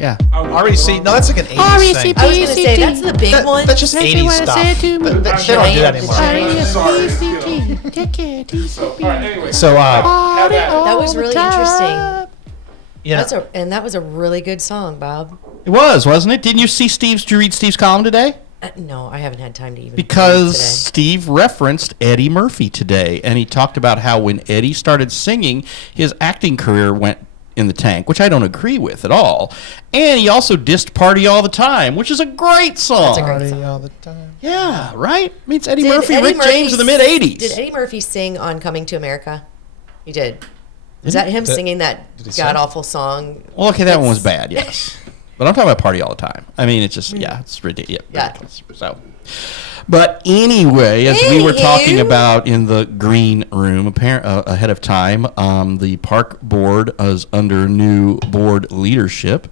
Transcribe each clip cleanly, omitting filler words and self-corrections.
Yeah. REC. No, that's like an 80s thing. I was going to say, that's the big one. That's just 80s stuff. They don't do that anymore. So, that was really interesting. yeah. That was a really good song, Bob. It was, wasn't it? Did you read Steve's column today? No, I haven't had time to even. Because Steve referenced Eddie Murphy today, and he talked about how when Eddie started singing, his acting career went in the tank, which I don't agree with at all. And he also dissed Party All the Time, which is a great song. That's a great Party song. all the time. Yeah, right? I mean, it's Eddie Did Murphy, Eddie Rick Murphy James in the mid-'80s. Did Eddie Murphy sing on Coming to America? He did. Was that him singing that god-awful song? Well, okay, that one was bad, yes. But I'm talking about Party All the Time. I mean, it's just, it's ridiculous. Yeah. So, but anyway, as we were talking about in the green room ahead of time, the park board is under new board leadership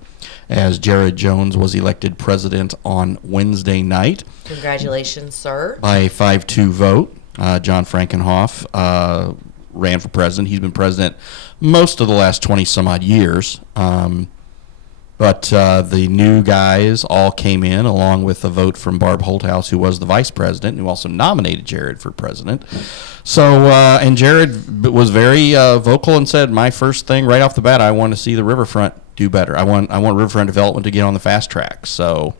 as Jared Jones was elected president on Wednesday night. Congratulations, sir. By a 5-2 vote. John Frankenhoff ran for president. He's been president most of the last 20-some-odd years. But the new guys all came in along with a vote from Barb Holthouse, who was the vice president, who also nominated Jared for president. So, and Jared was very vocal and said, my first thing right off the bat, I want to see the riverfront do better. I want riverfront development to get on the fast track. So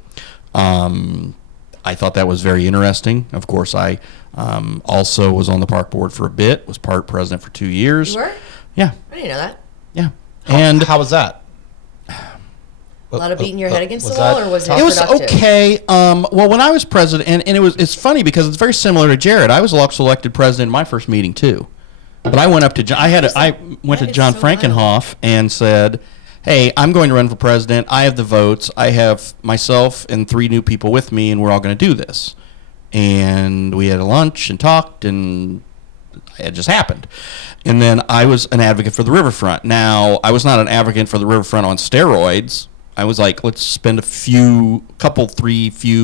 I thought that was very interesting. Of course, I also was on the park board for a bit, was park president for 2 years. You were? Yeah. I didn't know that. Yeah. And how was that? A lot of beating your head against was the wall, that or was it It was productive? okay. Well, when I was president, and it's funny because it's very similar to Jared. I was also elected president in my first meeting too, but I went up to I went to is John so Frankenhoff and said, "Hey, I'm going to run for president. I have the votes. I have myself and 3 new people with me, and we're all going to do this." And we had a lunch and talked, and it just happened. And then I was an advocate for the riverfront. Now, I was not an advocate for the riverfront on steroids. I was like, let's spend a few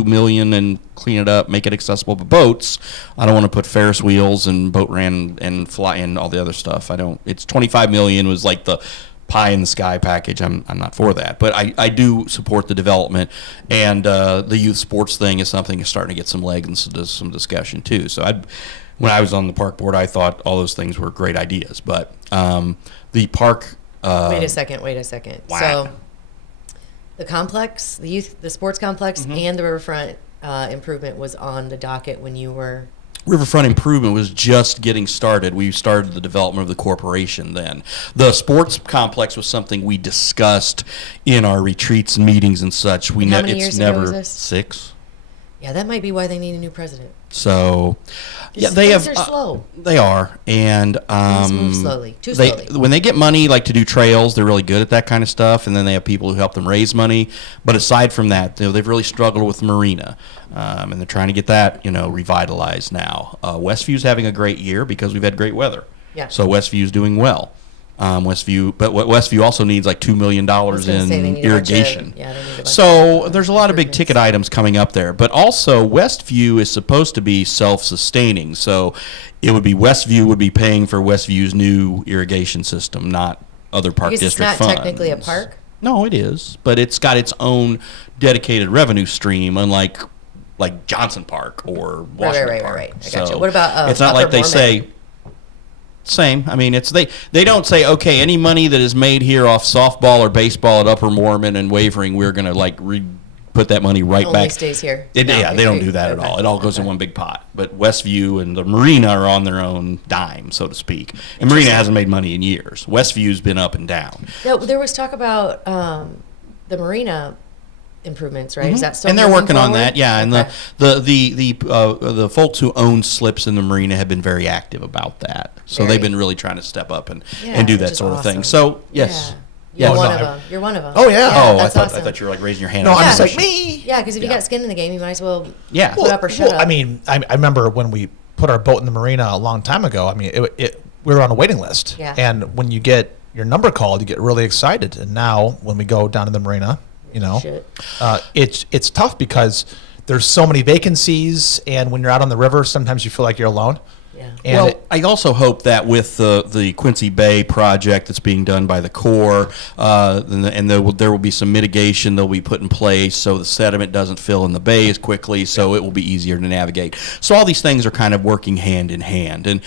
million and clean it up, make it accessible to boats. I don't want to put Ferris wheels and boat ramp and fly and all the other stuff. It's $25 million was like the pie in the sky package. I'm not for that, but I do support the development, and the youth sports thing is something that's starting to get some legs and some discussion too. So when I was on the park board, I thought all those things were great ideas, but the park. Wait a second. Wow. So the complex, the sports complex, and the riverfront improvement was on the docket when you were. Riverfront improvement was just getting started. We started the development of the corporation then. The sports complex was something we discussed in our retreats and meetings and such. How many years ago was this? 6. Yeah, that might be why they need a new president. So, yeah, These they things have. are slow. They are, and Things move slowly, too slowly. When they get money, like to do trails, they're really good at that kind of stuff. And then they have people who help them raise money. But aside from that, they've really struggled with the marina, and they're trying to get that revitalized now. Westview's having a great year because we've had great weather. Yeah. So Westview's doing well. Westview also needs like $2 million in irrigation. So there's a lot of big ticket items coming up there. But also Westview is supposed to be self-sustaining. So it would be Westview would be paying for Westview's new irrigation system, not other park district funds. It's not technically a park? No, it is. But it's got its own dedicated revenue stream, unlike Johnson Park or Washington Park. Right. I gotcha. What about it's not like they say. Same. I mean, they don't say, okay, any money that is made here off softball or baseball at Upper Mormon and Wavering, we're going to put that money right back. Only stays here. They don't do that at all. It all goes in one big pot. But Westview and the marina are on their own dime, so to speak. And marina hasn't made money in years. Westview's been up and down. There was talk about the marina improvements, right? Is that still and they're moving working on forward? that, yeah. And Okay. the folks who own slips in the marina have been very active about that. So they've been really trying to step up and do that which sort is of thing. awesome. So yes. Yeah. Yes. You're one of them. Oh, yeah. That's I awesome. thought you were like raising your hand. No, on I'm that just like question. me. Yeah, because if you got skin in the game, you might as well Yeah. put up or shut up. I mean, I remember when we put our boat in the marina a long time ago. I mean, we were on a waiting list. Yeah. And when you get your number called, you get really excited. And now when we go down to the marina, Shit. it's tough because there's so many vacancies. And when you're out on the river, sometimes you feel like you're alone. Yeah. And Well, I also hope that with the Quincy Bay project that's being done by the Corps, and there will be some mitigation that will be put in place so the sediment doesn't fill in the bay as quickly, so it will be easier to navigate. So all these things are kind of working hand in hand, and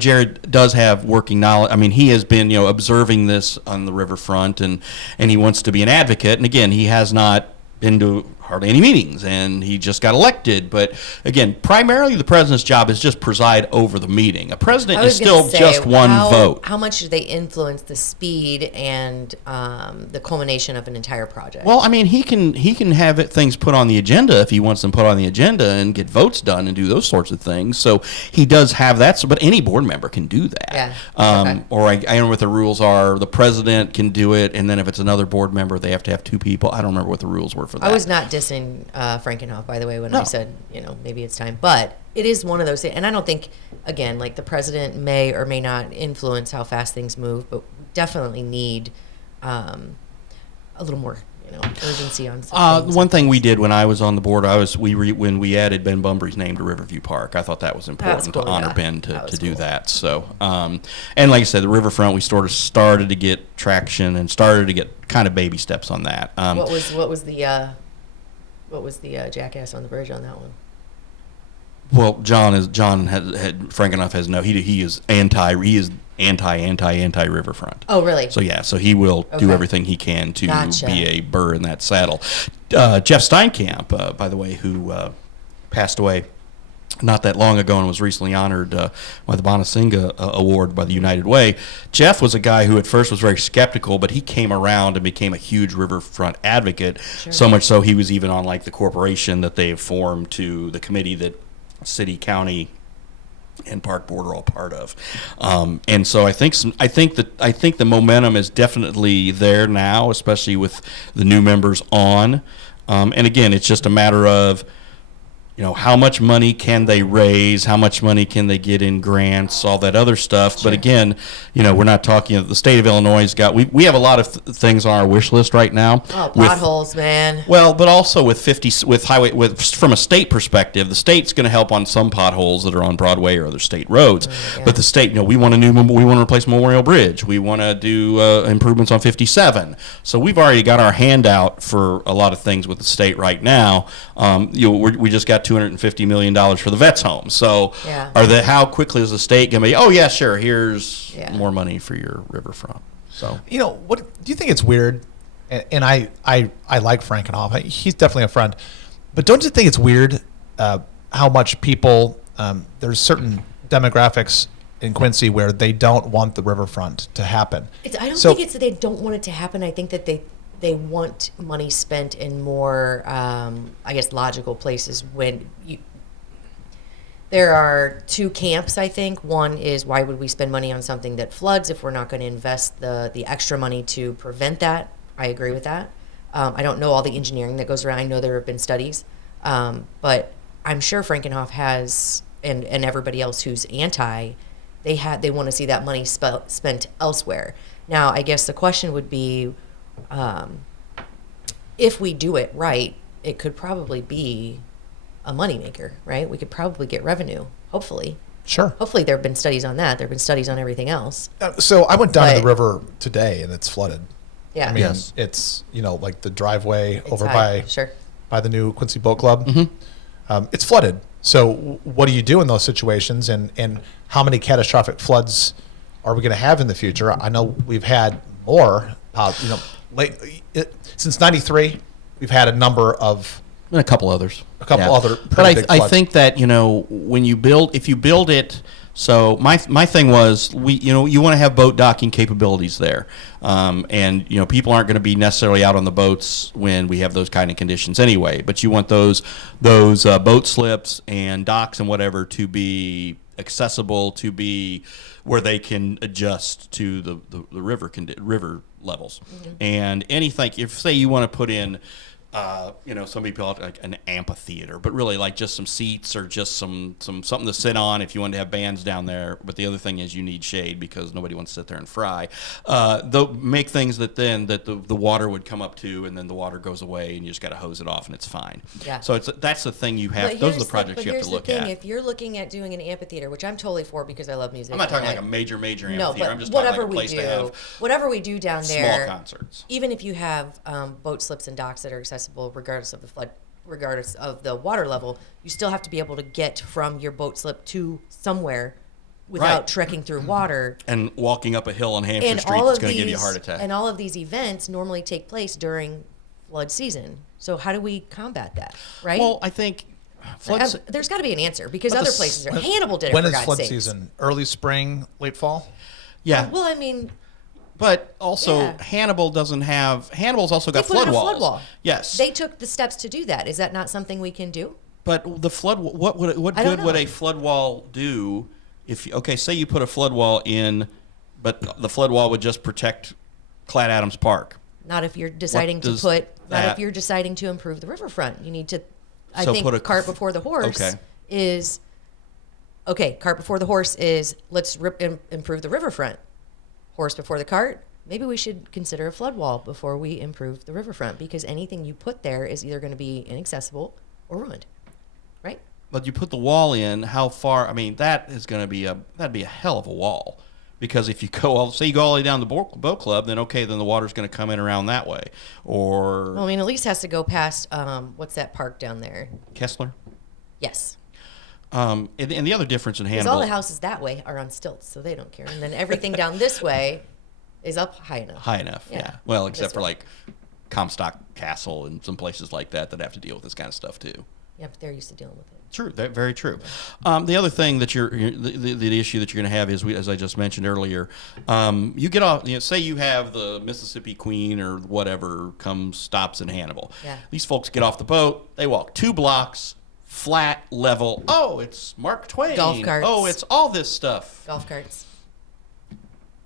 Jared does have working knowledge. I mean, he has been observing this on the riverfront, and he wants to be an advocate. And again, he has not been to hardly any meetings, and he just got elected. But again, primarily the president's job is just preside over the meeting. A president I is was gonna still say, just one vote. How much do they influence the speed and the culmination of an entire project? Well, I mean, he can have things put on the agenda if he wants them put on the agenda and get votes done and do those sorts of things. So he does have that. So, but any board member can do that. Yeah. Okay. Or I don't know what the rules are. The president can do it, and then if it's another board member, they have to have two people. I don't remember what the rules were for that. I was not dissing Frankenhoff, by the way, when No. I said, maybe it's time. But it is one of those things. And I don't think, again, like the president may or may not influence how fast things move, but we definitely need a little more, urgency on some things. One thing we did when I was on the board, when we added Ben Bumbry's name to Riverview Park. I thought that was important cool, to honor yeah. Ben That to was do cool. that. So, and like I said, the riverfront, we sort of started to get traction and started to get kind of baby steps on that. What was the jackass on the bridge on that one? Well, John had Frank has no. He is anti riverfront. Oh, really? So yeah, so he will do Okay. everything he can to Gotcha. be a burr in that saddle. Jeff Steinkamp, by the way, who passed away not that long ago and was recently honored by the Bonasinga Award by the United Way. Jeff was a guy who at first was very skeptical, but he came around and became a huge riverfront advocate. Sure. So much so he was even on like the corporation that they formed to the committee that city, county, and park board are all part of. And so I think the momentum is definitely there now, especially with the new members on. And again, it's just a matter of how much money can they raise? How much money can they get in grants? All that other stuff. Sure. But again, we're not talking. The state of Illinois has got. We have a lot of things on our wish list right now. Oh, with- potholes, man. well, but also with from a state perspective, the state's going to help on some potholes that are on Broadway or other state roads. Yeah. But the state, we want to replace Memorial Bridge. We want to do improvements on 57. So we've already got our hand out for a lot of things with the state right now. We just got $250 million for the vets home. So Yeah. how quickly is the state going to be? Oh yeah, sure. Here's Yeah. more money for your riverfront. So. What do you think it's weird? And I like Frankenhoff. He's definitely a friend. But don't you think it's weird how much people there's certain demographics in Quincy where they don't want the riverfront to happen. I don't think it's that they don't want it to happen. I think that they want money spent in more, logical places. There are two camps, I think. One is, why would we spend money on something that floods if we're not going to invest the extra money to prevent that? I agree with that. I don't know all the engineering that goes around. I know there have been studies, but I'm sure Frankenhoff has, and everybody else who's anti, they want to see that money spent elsewhere. Now, I guess the question would be, if we do it right, it could probably be a moneymaker, right? We could probably get revenue, hopefully. Sure. Hopefully there have been studies on that. There have been studies on everything else. So I went down to the But- river today and it's flooded. Yeah. I mean, Yes. it's, like the driveway It's over high. by Sure. the new Quincy Boat Club. It's flooded. So what do you do in those situations, and how many catastrophic floods are we going to have in the future? I know we've had more, since '93, we've had a number of And a couple others. other But pretty big I floods. think that when you build, if you build it, so my thing was you want to have boat docking capabilities there, and people aren't going to be necessarily out on the boats when we have those kind of conditions anyway. But you want those boat slips and docks and whatever to be accessible, to be where they can adjust to the river levels. And anything, if say you want to put in some people have like an amphitheater, but really like just some seats or just some something to sit on if you want to have bands down there. But the other thing is you need shade because nobody wants to sit there and fry. They'll make things that the water would come up to, and then the water goes away, and you just got to hose it off, and it's fine. Yeah. So that's the thing you have. Those are the projects you have to look at. If you're looking at doing an amphitheater, which I'm totally for because I love music. I'm not talking and like a major amphitheater. No, but I'm just talking whatever like a place we to do, have whatever we do down small there, concerts. even if you have boat slips and docks that are accessible regardless of the flood, regardless of the water level, you still have to be able to get from your boat slip to somewhere without Right. trekking through water. And walking up a hill on Hampshire And Street all is of going to give you a these heart attack. and all of these events normally take place during flood season. So how do we combat that? Right? Well, I think floods. There's got to be an answer because But other the places are. when- Hannibal did it. When for is God's flood sakes. season? Early spring, late fall? Yeah, Well, I mean, but also Yeah. Hannibal's also they got put in flood a walls. flood wall. Yes, They took the steps to do that. Is that not something we can do? but the flood. What I don't good would know. a flood wall do? If say you put a flood wall in, but the flood wall would just protect Clat Adams Park. Not if you're deciding to does put. Not that- if you're deciding to improve the riverfront. You need to. I So think put a- cart before the horse Okay. is. Okay, cart before the horse is let's improve the riverfront. Horse before the cart. Maybe we should consider a flood wall before we improve the riverfront because anything you put there is either going to be inaccessible or ruined, right? But you put the wall in, how far? I mean, that is going to be that'd be a hell of a wall. Because if you say you go all the way down the boat club, then then the water's going to come in around that way. Or Well, I mean, at least has to go past what's that park down there? Kessler. Yes. And the other difference in Because Hannibal. all the houses that way are on stilts, so they don't care. And then everything down this way is up high enough. High enough, Yeah. yeah. Well, except This for way. like Comstock Castle and some places like that have to deal with this kind of stuff too. Yeah, but they're used to dealing with it. True, very true. The other thing that the issue that you're going to have is, as I just mentioned earlier, you get off. Say you have the Mississippi Queen or whatever stops in Hannibal. Yeah. These folks get off the boat. They walk 2 blocks, flat, level. Oh, it's Mark Twain. Golf carts. Oh, it's all this stuff. Golf carts.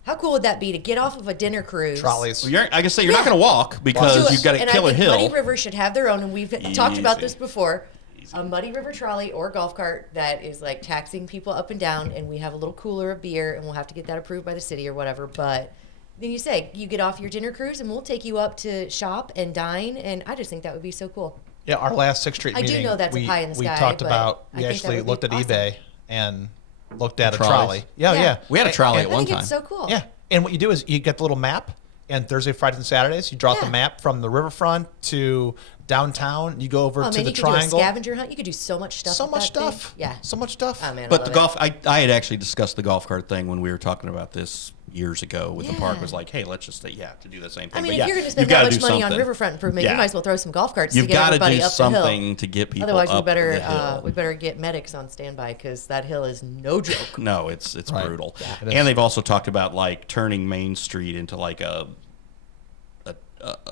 How cool would that be to get off of a dinner cruise? Trolleys. Well, I can say you're not Yeah. going to walk because Do it. you've got to and kill I a think hill. Muddy River should have their own, and we've talked about Easy. this before. Easy. A Muddy River trolley or golf cart that is like taxing people up and down, and we have a little cooler of beer, and we'll have to get that approved by the city or whatever. But then you say you get off your dinner cruise, and we'll take you up to shop and dine, and I just think that would be so cool. Yeah, our last 6th Street I do meeting, know that's a pie in the we sky, talked but about, I we think that actually would be looked at awesome. eBay and looked at a Trolleys. trolley. Yeah, Yeah. yeah. We had a trolley And- at I one think time. it's so cool. Yeah, and what you do is you get the little map, and Thursday, Fridays, and Saturdays, you draw out Yeah. the map from the riverfront to downtown. You go over Oh to man, the you could triangle. do a scavenger hunt. You could do so much stuff. So with much that thing. stuff. Yeah. So much stuff. Oh man. But I the love golf, I had actually discussed the golf cart thing when we were talking about this years ago with the park. Yeah. Was like, hey, let's just say, to do the same thing. I mean, But if yeah, you're going to you've spend that gotta much do money on something. riverfront improvement, Yeah. you might as well throw some golf carts You've to get got to everybody do up the hill. something to get people Otherwise, up we better the hill. get medics on standby because that hill is no joke. No, it's Right. brutal. Yeah, it is. And they've also talked about like turning Main Street into like a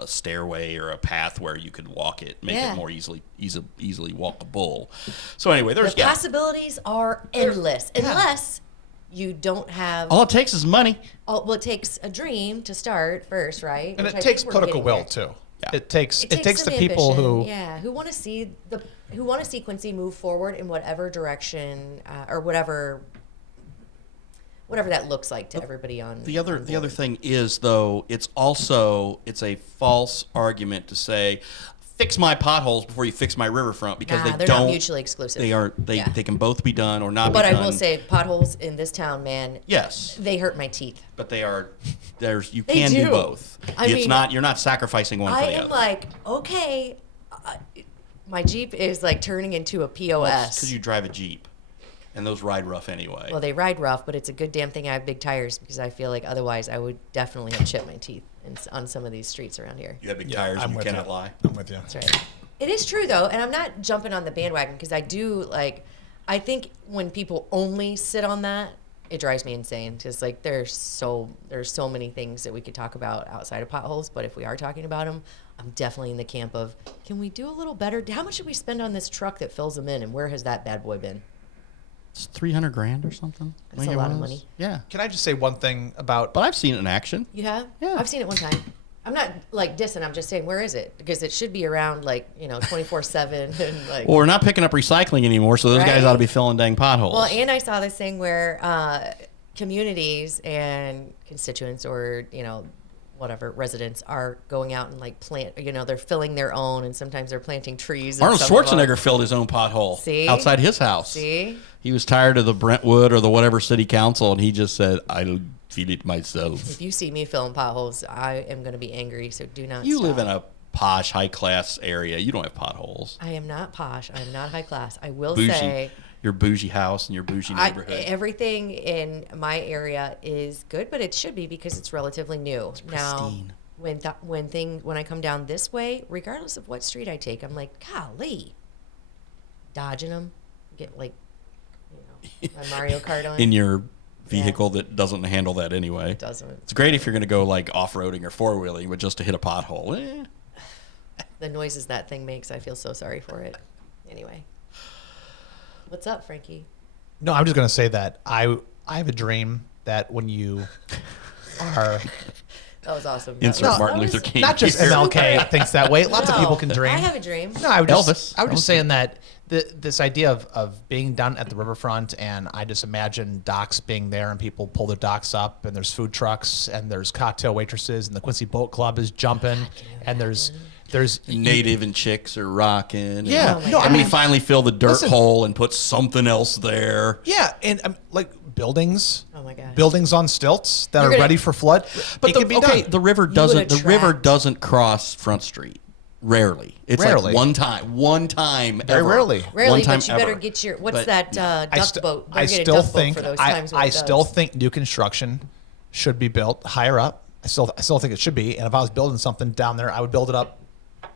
stairway or a path where you could walk it, make Yeah. it more easily walkable. So anyway, The there's possibilities are endless unless you don't have. all it takes is money. Well, it takes a dream to start first, right? And Which it I takes think we're political getting will there. too. Yeah. It takes some the people ambition, who who want to see Quincy move forward in whatever direction or whatever that looks like to everybody on The other board. thing is though, it's a false argument to say fix my potholes before you fix my riverfront because Nah, they they're don't not mutually exclusive. They aren't Yeah. they can both be done or not But be I done. will say, potholes in this town, man, yes, they hurt my teeth. but you They can do do. both. I mean, You're not sacrificing one for I the am other. like, okay, my Jeep is like turning into a POS. Because you drive a Jeep, and those ride rough anyway. Well, they ride rough, but it's a good damn thing I have big tires because I feel like otherwise I would definitely have chipped my teeth on some of these streets around here. you have big Yeah, tires, I'm and you with cannot you. lie. I'm with you. That's right. It is true though, and I'm not jumping on the bandwagon because I do like. I think when people only sit on that, it drives me insane. Because like there's so many things that we could talk about outside of potholes, but if we are talking about them, I'm definitely in the camp of can we do a little better? How much should we spend on this truck that fills them in, and where has that bad boy been? It's $300,000 or something. That's I think a it lot of was. money. Yeah, Can I just say one thing about but I've seen it in action. You have? Yeah. I've seen it one time. I'm not like dissing. I'm just saying, where is it? Because it should be around 24/7 and like. Well, we're not picking up recycling anymore, so those guys Right. ought to be filling dang potholes. Well, and I saw this thing where communities and constituents or, whatever residents are going out and plant, they're filling their own, and sometimes they're planting trees. Arnold and some of them- Schwarzenegger filled his own pothole See? outside his house. See? He was tired of the Brentwood or the whatever city council, and he just said, "I'll feel it myself." If you see me filling potholes, I am going to be angry. So do not. You stop. live in a posh, high-class area. You don't have potholes. I am not posh. I am not high class. I will Bougie. say. Your bougie house and your bougie neighborhood. Everything in my area is good, but it should be because it's relatively new. Now, pristine. when I come down this way, regardless of what street I take, I'm like, golly, dodging them, get my Mario Kart on. in your vehicle that doesn't handle that anyway. It doesn't. It's great if you're going to go off-roading or four-wheeling, but just to hit a pothole. The noises that thing makes, I feel so sorry for it. Anyway, what's up, Frankie? No, I'm just going to say that I have a dream that when you are That was awesome. Insert That Martin was- Luther King. not just here. MLK thinks that way. Lots of No, people can dream. I have a dream. No, I was Elvis. just saying that this idea of being down at the riverfront, and I just imagine docks being there, and people pull their docks up, and there's food trucks, and there's cocktail waitresses, and the Quincy Boat Club is jumping, and there's Native and chicks are rocking. and- Yeah, Oh my no, I and we mean, finally fill the dirt listen. hole and put something else there. yeah, and buildings. Oh my gosh. Buildings on stilts that You're are gonna- ready for flood. But it the, can be okay, done. the river would doesn't. The river attract- doesn't cross Front Street. Rarely. It's Rarely. like one time. Very ever. rarely. Rarely, One time but you better ever. get your what's But that duck boat? I Better get a still duck boat think for those times when I it does. still think new construction should be built higher up. I still think it should be. And if I was building something down there, I would build it up,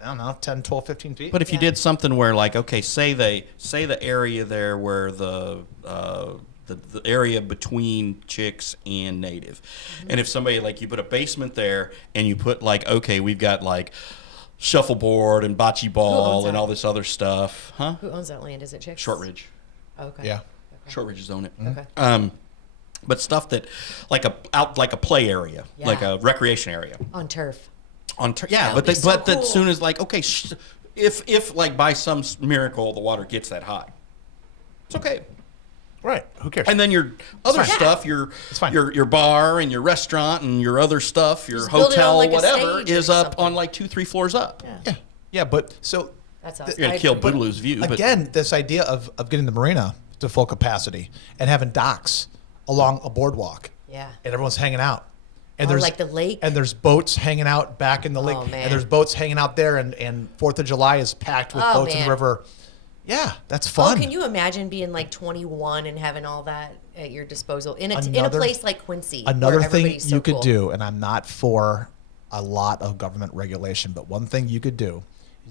I don't know, 10, 12, 15 feet. But if you Yeah. did something where, okay, say the area there where the area between Chicks and Native, and if somebody you put a basement there and you put okay, we've got shuffleboard and bocce ball owns and that? all this other stuff, huh? Who owns that land? Is it Chicks? Shortridge. Okay. Yeah. Shortridge's own it. Okay. But stuff that like a play area, like Yeah. a recreation area. On turf. Yeah, would but be so as cool. soon as okay, if by some miracle the water gets that high, it's okay. right. Who cares? And then your other fine. stuff, fine. your bar and your restaurant and your other stuff, your Just build it on, hotel, like, a whatever, stage or is up something. on 2, 3 floors up. Yeah. yeah. Yeah, but so That's awesome. You're gonna I kill agree. Boogaloo's view, but again, this idea of getting the marina to full capacity and having docks along a boardwalk. Yeah. And everyone's hanging out. And Oh, like the lake? And there's boats hanging out back in the lake. Oh, man. And there's boats hanging out there, and 4th of July is packed with Oh, boats in man. the river. Yeah, that's Oh, fun. can you imagine being 21 and having all that at your disposal in a Another- place like Quincy? Another where thing everybody's so you could cool? do, and I'm not for a lot of government regulation, but one thing you could do,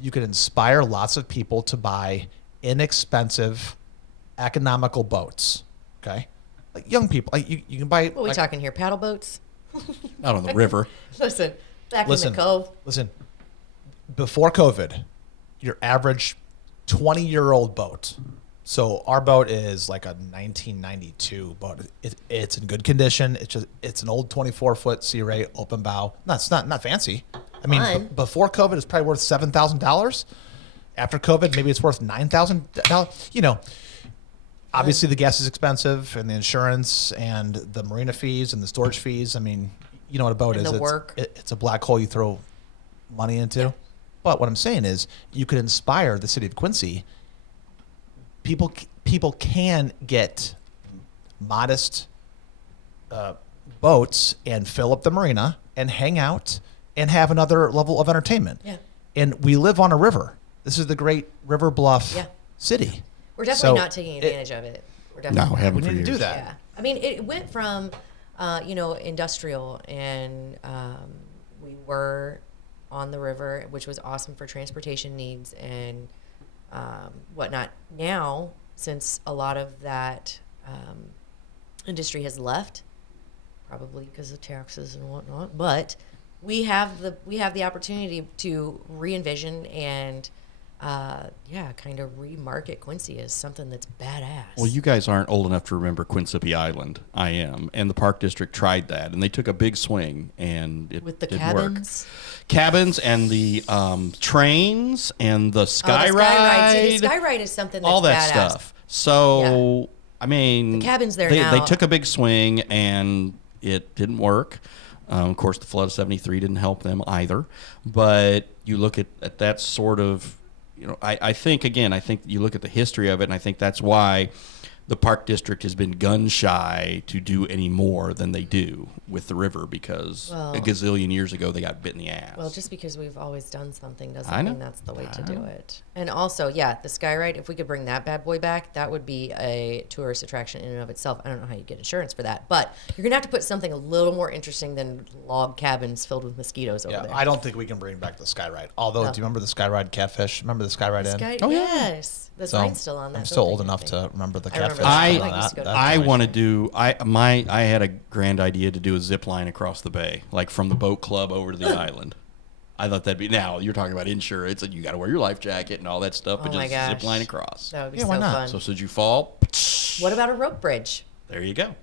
you could inspire lots of people to buy inexpensive, economical boats. Okay, like young people, you can buy. What are we talking here? Paddle boats? not on the river. Listen, back Listen, in the cove. listen. Before COVID, your average 20-year-old boat. So our boat is like a 1992 boat. It's in good condition. It's an old 24-foot Sea Ray open bow. No, it's not fancy. I mean, Fun. before COVID, it's probably worth $7,000. After COVID, maybe it's worth $9,000. You know, obviously the gas is expensive, and the insurance, and the marina fees, and the storage fees. I mean, you know what a boat And is. the work. It's a black hole you throw money into. Yeah. But what I'm saying is, you could inspire the city of Quincy. People can get modest boats and fill up the marina and hang out and have another level of entertainment. Yeah. And we live on a river. This is the great River Bluff Yeah. city. We're definitely So not taking it- advantage of it. We're No, definitely we haven't We for need to do years. that. Yeah, I mean, it went from, industrial, and we were on the river, which was awesome for transportation needs and whatnot. Now, since a lot of that industry has left, probably because of taxes and whatnot, but we have the opportunity to re-envision and kind of remarket Quincy as something that's badass. Well, you guys aren't old enough to remember Quinsippy Island. I am, and the Park District tried that, and they took a big swing, and it with the didn't cabins. work. Cabins and the trains and the sky the ride. See, the sky ride is something that's all that badass. stuff. So, I mean, The cabins there they now- took a big swing, and it didn't work. Of course, the flood of '73 didn't help them either. But you look at that sort of, I think you look at the history of it, and I think that's why the Park District has been gun shy to do any more than they do with the river, because Well- a gazillion years ago they got bit in the ass. Well, just because we've always done something doesn't I know. mean that's the way to I do know. it. And also, yeah, the sky ride, if we could bring that bad boy back, that would be a tourist attraction in and of itself. I don't know how you get insurance for that, but you're going to have to put something a little more interesting than log cabins filled with mosquitoes over Yeah, there. I don't think we can bring back the sky ride. Although, No. do you remember the sky ride Catfish? Remember the sky ride in? Oh, yeah. Yes. The sign's still on that. I'm still building, old I enough think. to remember the I remember Catfish. that. I used to go to I that. want to do I had a grand idea to do a zip line across the bay, like from the boat club over to the island. I thought that'd be, now you're talking about insurance and you got to wear your life jacket and all that stuff, but Oh my just zip gosh. line across. That would be Yeah, so why not? fun. So should you fall, What about a rope bridge? there you go.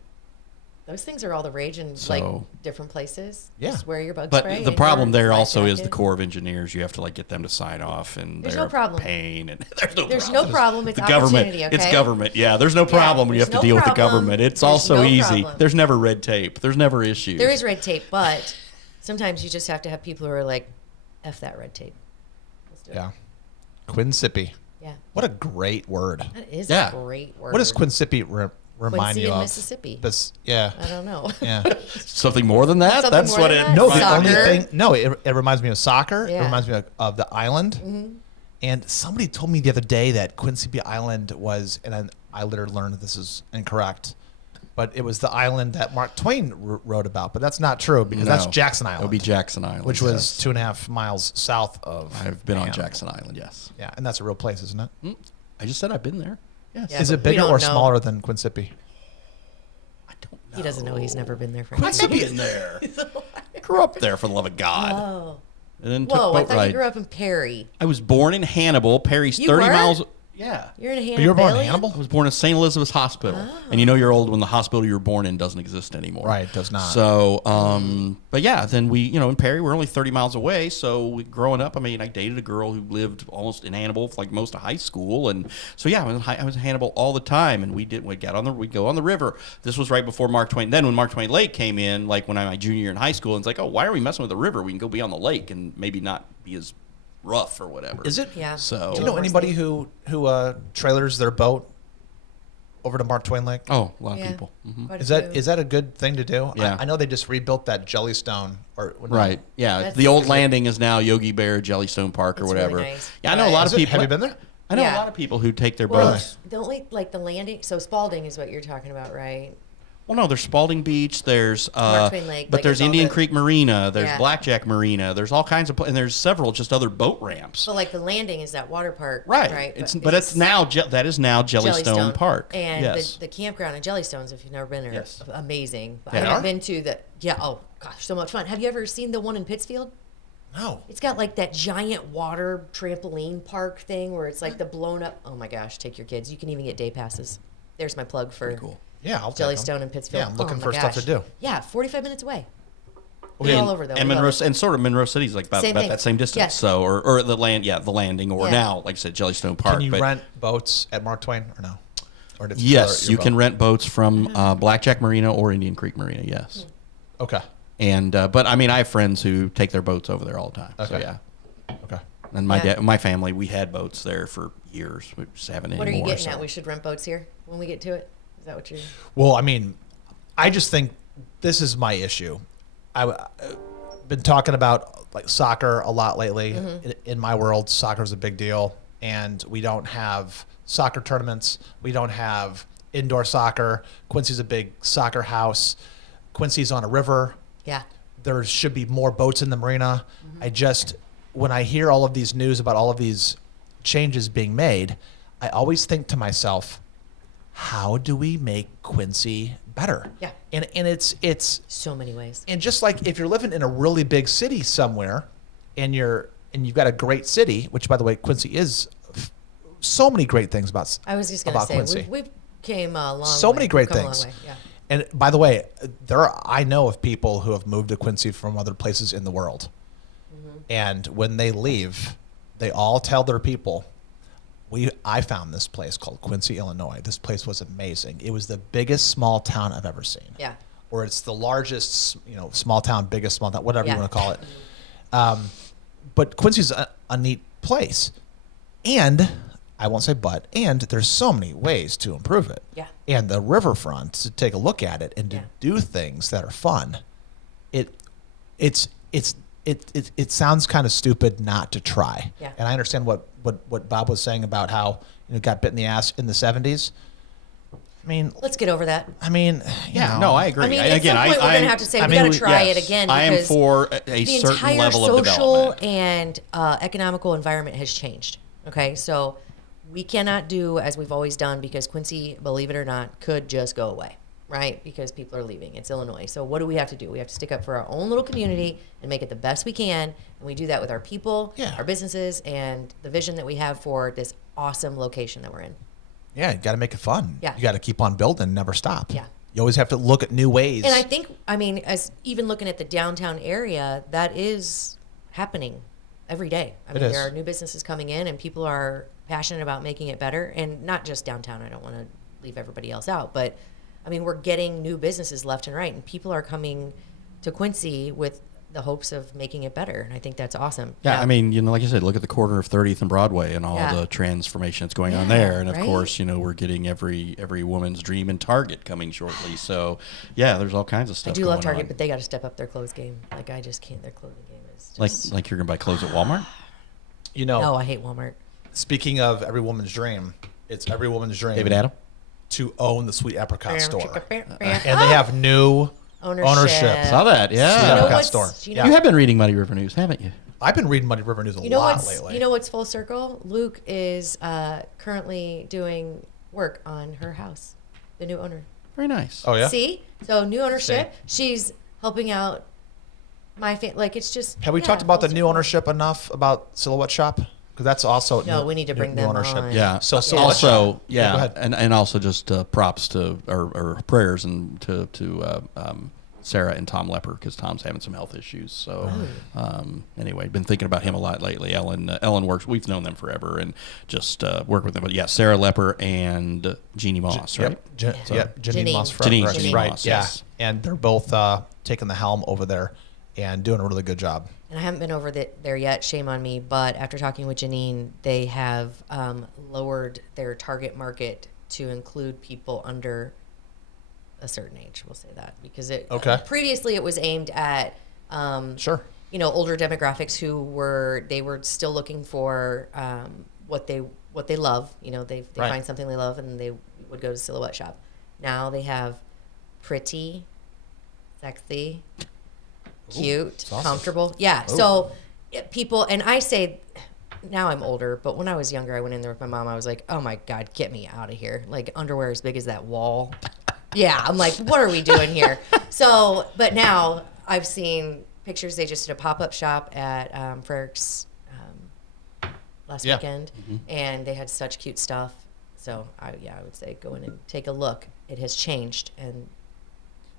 Those things are all the rage in So- like different places. Yeah. Just wear your bug But spray. the and problem your there life also is the jacket. Corps of Engineers. You have to like get them to sign off, and There's they're no problem. a pain. And There's no problem. It's the government. opportunity, It's okay? government. Yeah, there's no problem when you there's have to no deal with the problem. government. It's There's also no easy. problem. There's never red tape. There's never issues. There is red tape, but sometimes you just have to have people who are like, F that red tape. Let's do it. Yeah. Quinsippy. Yeah. What a great word. That is Yeah. a great word. What does Quinsippy remind Quincy you in of? Mississippi. Yeah. I don't know. Yeah. Something more than that. Something That's more what than it. that? No, the Soccer. only thing. No, it reminds me of soccer. It Yeah. reminds me of the island. And somebody told me the other day that Quinsippy Island was, and I later learned that this is incorrect, but it was the island that Mark Twain wrote about. But that's not true, because that's No. Jackson Island. It'll be Jackson Island, which was yes. 2.5 miles south of. I've been on Hannibal. Jackson Island. Yes. Yeah, and that's a real place, isn't it? I just said I've been there. Yes. Yeah. Is it but we bigger don't or know. smaller than Quinsippy? I don't know. He doesn't know. He's never been there. Frank. I've been there. I grew up there, for the love of God. Oh. And then took Whoa, I boat thought ride. you grew up in Perry. I was born in Hannibal. Perry's You 30 were? miles. Yeah. You're in a You were born in Hannibalian? Hannibal? I was born in St. Elizabeth's Hospital. And you know you're old when the hospital you were born in doesn't exist anymore. Right, it does not. So, but yeah, then we, in Perry, we're only 30 miles away. So growing up, I mean, I dated a girl who lived almost in Hannibal for like most of high school. And so, yeah, I was in Hannibal all the time. And we'd go on the river. This was right before Mark Twain. Then when Mark Twain Lake came in, like when I was my junior year in high school, and it's like, oh, why are we messing with the river? We can go be on the lake and maybe not be as rough or whatever. Is it? Yeah. So- Do you know More anybody safe. who trailers their boat over to Mark Twain Lake? Oh, a lot of Yeah. people. Hmm. Quite a Is that few. is that a good thing to do? Yeah. I know they just rebuilt that Jellystone Right. Yeah. That's the old really- landing is now Yogi Bear, Jellystone Park, or It's really whatever. nice. Yeah, I know a lot Is of it- people. have you been there? I know Yeah. a lot of people who take their Well, boats. the only like the landing. So Spalding is what you're talking about, right? Well, no, there's Spalding Beach. There's Mark Twain Lake, but like, there's it's all Indian the- Creek Marina. There's Yeah. Blackjack Marina. There's all kinds of, and there's several just other boat ramps. So like the landing is that water park, Right. Right. But it's now that is now Jellystone Park. and yes. the campground in Jellystones. If you've never been there, Yes. amazing. They I haven't are? been to the. Yeah. Oh gosh, so much fun. Have you ever seen the one in Pittsfield? No. It's got like that giant water trampoline park thing where it's like the blown up. Oh my gosh, take your kids. You can even get day passes. There's my plug for cool. Yeah, I'll take 'em. Jellystone and Pittsfield. Yeah, I'm looking Oh my for stuff to gosh. do. Yeah, 45 minutes away. Okay, We're all over though. And We love Monroe, it. and sort of Monroe City's like about, Same about thing. that same distance. Yeah. So, or the landing, or Yeah. now, like I said, Jellystone Park. Can you but rent boats at Mark Twain or no? Or did yes, your you boat? can rent boats from Blackjack Marina or Indian Creek Marina. Yes. Okay. And but I mean, I have friends who take their boats over there all the time. So Okay. yeah. Okay. And my Yeah. my family, we had boats there for years. We just haven't anymore. What are you getting so. at? We should rent boats here when we get to it. Is that what you're? Well, I mean, I just think this is my issue. I've been talking about like soccer a lot lately. In my world, soccer is a big deal, and we don't have soccer tournaments. We don't have indoor soccer. Quincy's a big soccer house. Quincy's on a river. Yeah. There should be more boats in the marina. I just, when I hear all of these news about all of these changes being made, I always think to myself, how do we make Quincy better? Yeah. And it's So many ways. and just like if you're living in a really big city somewhere and and you've got a great city, which by the way, Quincy is so many great things about. I was just going to about say, Quincy. we've came a long So way. many great We've come a long things. way, yeah. And by the way, I know of people who have moved to Quincy from other places in the world. And when they leave, they all tell their people, I found this place called Quincy, Illinois. This place was amazing. It was the biggest small town I've ever seen. Yeah. Or it's the largest, small town, biggest small town, whatever you Yeah. want to call it. But Quincy's a neat place. And I won't say but, and there's so many ways to improve it. Yeah. And the riverfront, to take a look at it and to Yeah. do things that are fun. It sounds kind of stupid not to try. Yeah. And I understand what Bob was saying about how got bit in the ass in the 70s. I mean, Let's get over that. Yeah, no, I agree. I mean, at Again, some point, we're going to have to say we got to try it again. I am because for a the certain entire level of social development. and economical environment has changed. Okay, so we cannot do as we've always done because Quincy, believe it or not, could just go away, right? Because people are leaving. It's Illinois. So what do we have to do? We have to stick up for our own little community and make it the best we can. And we do that with our people, our businesses, and the vision that we have for this awesome location that we're in. Yeah, you got to make it fun. Yeah. You got to keep on building, never stop. Yeah. You always have to look at new ways. And I think, as even looking at the downtown area, that is happening every day. is. There are new businesses coming in, and people are passionate about making it better. And not just downtown. I don't want to leave everybody else out, but we're getting new businesses left and right, and people are coming to Quincy with the hopes of making it better. And I think that's awesome. Yeah, like I said, look at the corner of 30th and Broadway and all Yeah. the transformation that's going on there. And of right. course, we're getting every woman's dream in Target coming shortly. So, yeah, there's all kinds of I stuff do going love Target, on. but they got to step up their clothes game. Like, I just can't. Their clothing game is just... Like you're going to buy clothes at Walmart? No, I hate Walmart. Speaking of every woman's dream, it's every woman's dream. David Adam? To own the Sweet Apricot store. And And they have new ownership. Saw that, Sweet yeah. Apricot what's- store. you know- You have been reading Muddy River News, haven't you? I've been reading Muddy River News a You know lot what's lately. you know what's full circle? Luke is currently doing work on her house, the new owner. Very nice. Oh yeah. See, so new ownership. She's helping out my family. Like it's just. Have we talked about the new ownership enough about Silhouette Shop? Because that's also No, we need to bring new them ownership. on. Yeah. So Silhouette also, Shop. yeah, Go ahead. and also just props to or prayers and to Sarah and Tom Lepper because Tom's having some health issues. So anyway, been thinking about him a lot lately. Ellen works. We've known them forever and just work with them. But yeah, Sarah Lepper and Jeannie Moss, right? Yep. Janine Janine. Moss. Janine Right. Moss, Yeah. yes. And they're both taking the helm over there and doing a really good job. And I haven't been over there yet. Shame on me. But after talking with Janine, they have lowered their target market to include people under a certain age. We'll say that because previously it was aimed at Sure. older demographics who were still looking for what they love. They Right. find something they love and they would go to Silhouette Shop. Now they have pretty, sexy, cute, that's awesome. comfortable. Yeah. So people, and I say now I'm older, but when I was younger, I went in there with my mom. I was like, oh my God, get me out of here. Like underwear as big as that wall. Yeah. I'm like, what are we doing here? So, but now I've seen pictures. They just did a pop-up shop at Frericks last Yeah. weekend, and they had such cute stuff. So I would say go in and take a look. It has changed and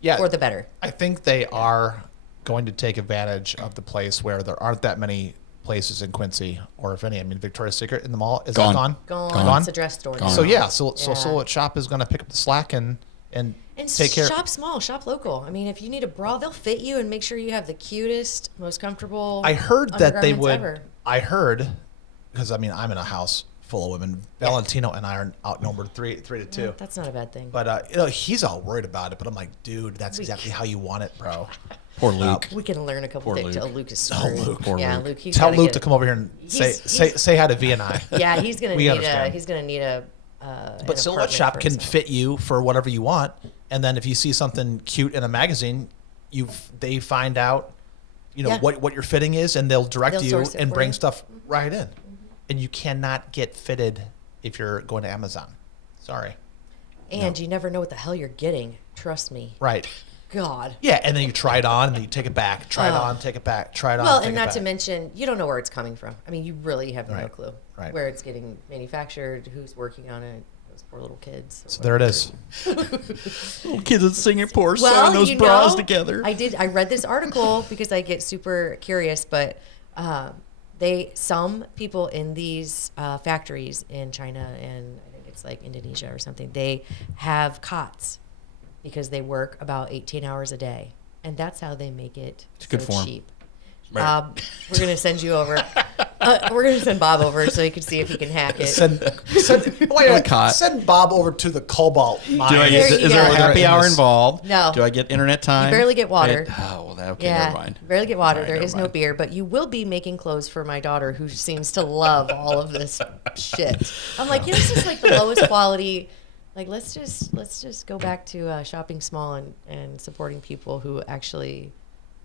Yeah. for the better. I think they are going to take advantage of the place where there aren't that many places in Quincy, or if any. I mean, Victoria's Secret in the mall is Gone. that gone? Gone. It's a dress store. Gone. now. So yeah, so Yeah. Silhouette Shop is going to pick up the slack and And take care. shop small, shop local. I mean, if you need a bra, they'll fit you and make sure you have the cutest, most comfortable. I heard that they undergarments would. ever. I heard because I'm in a house full of women. Valentino and I are outnumbered 3-2. That's not a bad thing. But he's all worried about it. But I'm like, dude, that's exactly how you want it, bro. Poor Luke. We can learn a couple Poor things. Luke. Oh, Luke is Oh, screwed. Luke. Poor Yeah, Luke. Luke. He's Tell gotta Luke get- to come over here and He's- say hi to V and I. Yeah, he's gonna We need understand. he's gonna need a. But Silhouette Shop can fit you for whatever you want, and then if you see something cute in a magazine, they find out, Yeah. what your fitting is, and they'll direct They'll you source it and for bring you. stuff right in. And you cannot get fitted if you're going to Amazon. Sorry. And you never know what the hell you're getting. Trust me. Right. God. Yeah, and then you try it on, and then you take it back. Try it Oh. on, take it back. Try it on. Well, take and it not back. to mention, you don't know where it's coming from. I mean, you really have no Right. clue Right. where it's getting manufactured, who's working on it. Those poor little kids. So there it is. Little kids in Singapore Well, sewing those you bras know, together. I read this article because I get super curious, but some people in these factories in China and I think it's like Indonesia or something, they have cots because they work about 18 hours a day, and that's how they make it good so for 'em. cheap. Right. Bob, we're gonna send you over. We're gonna send Bob over so he can see if he can hack it. Send Bob over to the Cobalt mine. Do I get, There you is there a go. happy hour involved? No. Do I get internet time? barely get water. Oh, well, okay, Yeah, never mind. barely get water. All right, There never is no mind. beer, but you will be making clothes for my daughter, who seems to love all of this shit. I'm like, this is like the lowest quality. Like, let's just go back to shopping small and supporting people who actually.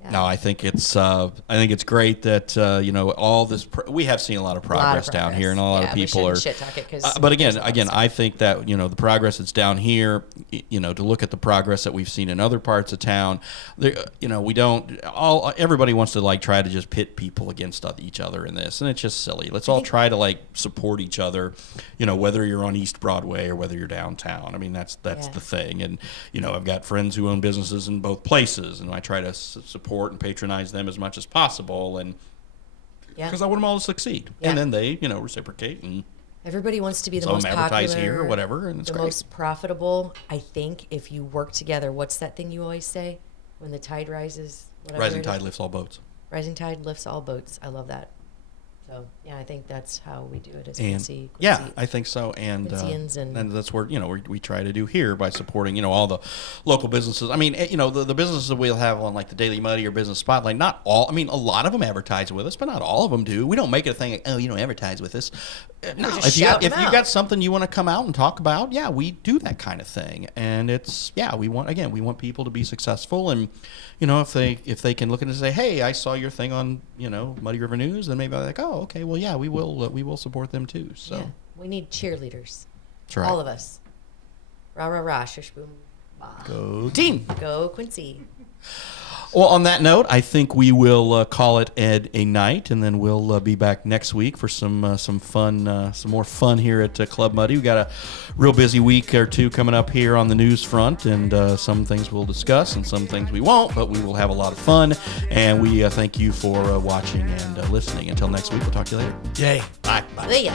Yeah. No, I think it's great that all this. We have seen a lot of progress down here, and a lot of people are. Shit talk it 'cause But there's a lot of again, stuff. I think that the progress that's down here, to look at the progress that we've seen in other parts of town, we don't everybody wants to like try to just pit people against each other in this, and it's just silly. Let's all try to like support each other, whether you're on East Broadway or whether you're downtown. I mean, that's Yeah. the thing, and I've got friends who own businesses in both places, and I try to support and patronize them as much as possible, and Yeah. because I want them all to succeed, Yeah. and then they reciprocate and. Everybody wants to be the Some most advertise popular, here or whatever, and it's the great. most profitable. I think if you work together, what's that thing you always say? When the tide rises, whatever Rising it is? tide lifts all boats. Rising tide lifts all boats. I love that. So yeah, I think that's how we do it as And Quincy. yeah, I think so, and Quincyans and- that's where we try to do here by supporting all the local businesses. I mean, the businesses that we'll have on like the Daily Muddy or Business Spotlight. Not all. I mean, a lot of them advertise with us, but not all of them do. We don't make it a thing like, oh, advertise with us. No, just if you shout got, them if you out. got something you want to come out and talk about, yeah, we do that kind of thing, and we want people to be successful, and if they can look at it and say, hey, I saw your thing on Muddy River News, then maybe they're like, oh, okay, well, yeah, we will support them too. So Yeah, we need cheerleaders. that's right. All of us. Rah rah rah, shush boom, bah. Go team. Go Quincy. Well, on that note, I think we will call it a night, and then we'll be back next week for some fun, some more fun here at Club Muddy. We got a real busy week or two coming up here on the news front, and some things we'll discuss and some things we won't, but we will have a lot of fun. And we thank you for watching and listening. Until next week, we'll talk to you later. Yay. Bye. Bye. See ya.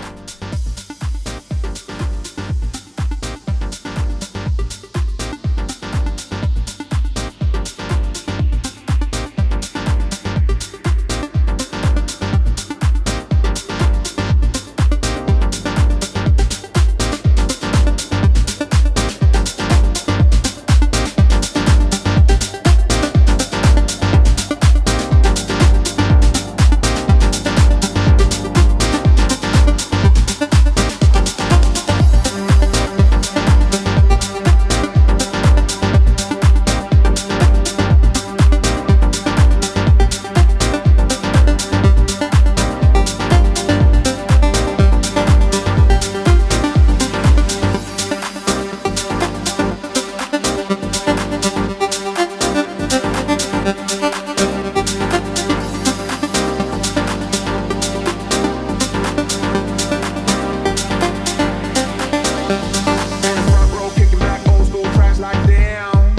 Front row kicking back old school tracks like damn.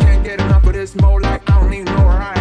Can't get enough of this mo like I don't even know where I